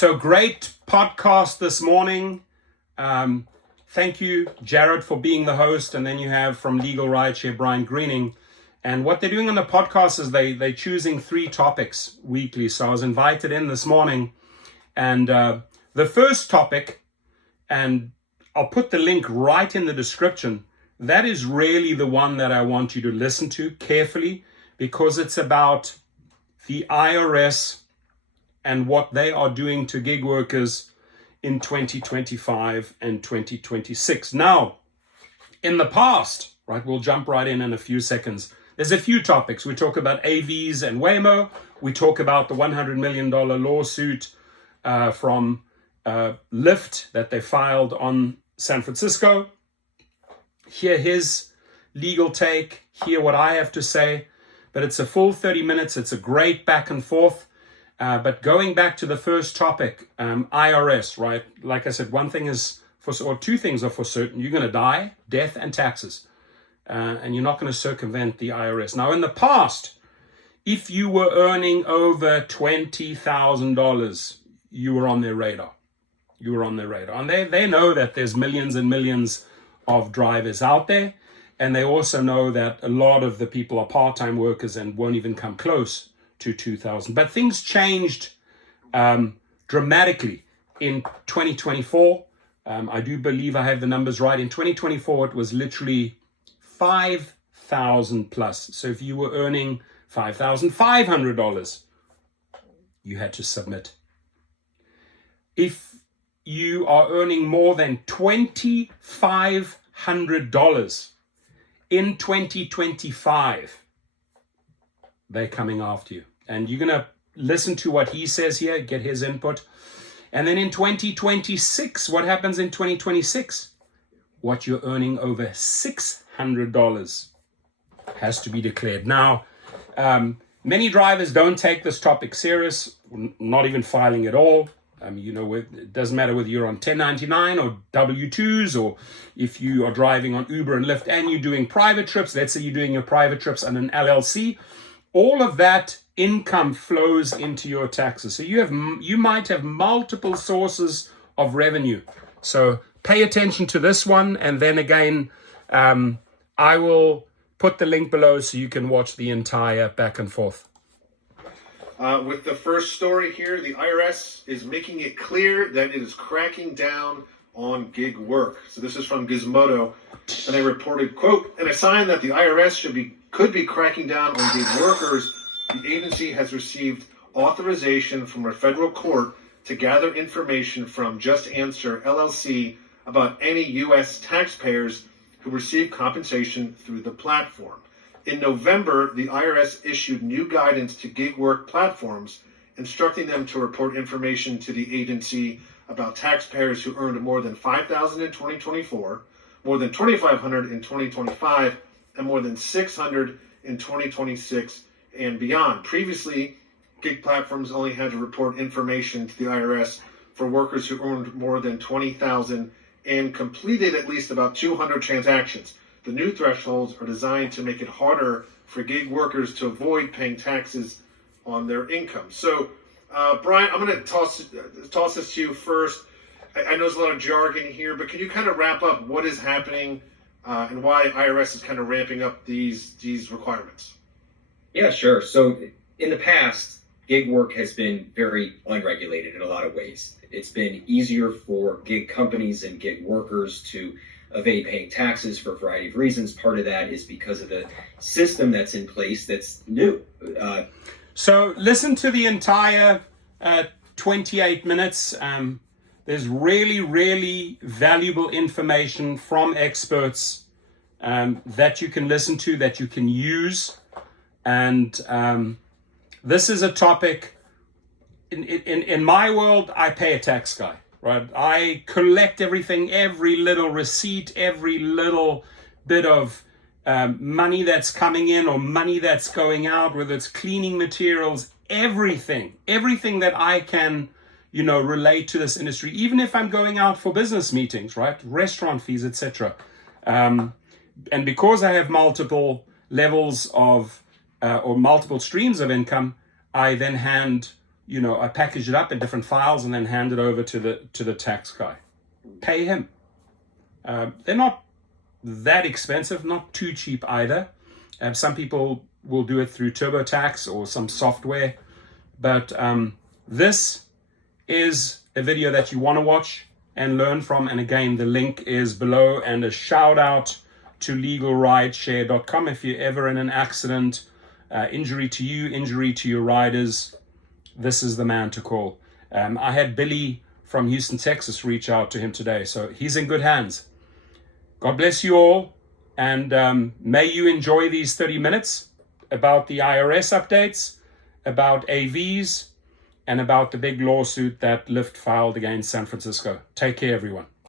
So great podcast this morning. Thank you, Jared, for being the host. And then you have from Legal Rideshare, Brian Greening. And what they're doing on the podcast is they're choosing 3 topics weekly. So I was invited in this morning. And the first topic, and I'll put the link right in the description, that is really the one that I want you to listen to carefully, because it's about the IRS and what they are doing to gig workers in 2025 and 2026. Now, in the past, right, we'll jump right in a few seconds. There's a few topics. We talk about AVs and Waymo. We talk about the $100 million lawsuit from LYFT that they filed on San Francisco. Hear his legal take, hear what I have to say. But it's a full 30 minutes. It's a great back and forth. But going back to the first topic, IRS, right? Like I said, one thing is or 2 things are for certain. You're going to die, death and taxes. And you're not going to circumvent the IRS. Now, in the past, if you were earning over $20,000, you were on their radar. You were on their radar. And they know that there's millions and millions of drivers out there. And they also know that a lot of the people are part-time workers and won't even come close to 2,000. But things changed dramatically in 2024. I do believe I have the numbers right. In 2024, it was literally 5,000 plus. So if you were earning $5,500, you had to submit. If you are earning more than $2,500 in 2025, they're coming after you. And you're going to listen to what he says here, get his input. And then in 2026, what happens in 2026? What you're earning over $600 has to be declared. Now, many drivers don't take this topic serious, not even filing at all. It doesn't matter whether you're on 1099 or W-2s, or if you are driving on Uber and Lyft and you're doing private trips. Let's say you're doing your private trips on an LLC. All of that income flows into your taxes. So you might have multiple sources of revenue. So pay attention to this one. And then again, I will put the link below so you can watch the entire back and forth. With the first story here, the IRS is making it clear that it is cracking down on gig work. So this is from Gizmodo, and they reported, quote, "In a sign that the IRS could be cracking down on gig workers, the agency has received authorization from a federal court to gather information from Just Answer LLC about any U.S. taxpayers who receive compensation through the platform. In November, the IRS issued new guidance to gig work platforms, instructing them to report information to the agency about taxpayers who earned more than $5,000 in 2024, more than $2,500 in 2025, and more than $600 in 2026 and beyond. Previously, gig platforms only had to report information to the IRS for workers who earned more than $20,000 and completed at least about 200 transactions. The new thresholds are designed to make it harder for gig workers to avoid paying taxes on their income." So, Brian, I'm going to toss this to you first. I know there's a lot of jargon here, but can you kind of wrap up what is happening and why IRS is kind of ramping up these requirements? Yeah, sure. So in the past, gig work has been very unregulated in a lot of ways. It's been easier for gig companies and gig workers to evade paying taxes for a variety of reasons. Part of that is because of the system that's in place that's new. So listen to the entire 28 minutes. There's really, really valuable information from experts that you can listen to, that you can use. And this is a topic, in my world, I pay a tax guy, right? I collect everything, every little receipt, every little bit of money that's coming in or money that's going out, whether it's cleaning materials, everything that I can, relate to this industry, even if I'm going out for business meetings, right? Restaurant fees, etc. And because I have multiple levels of or multiple streams of income, I then hand I package it up in different files and then hand it over to the tax guy. Pay him. They're not that expensive, not too cheap either. Some people will do it through TurboTax or some software, but this is a video that you want to watch and learn from. And again, the link is below, and a shout out to legalrideshare.com. If you're ever in an accident, injury to you, injury to your riders, this is the man to call. I had Billy from Houston, Texas reach out to him today, so he's in good hands. God bless you all, and may you enjoy these 30 minutes about the IRS updates, about AVs, and about the big lawsuit that LYFT filed against San Francisco. Take care, everyone.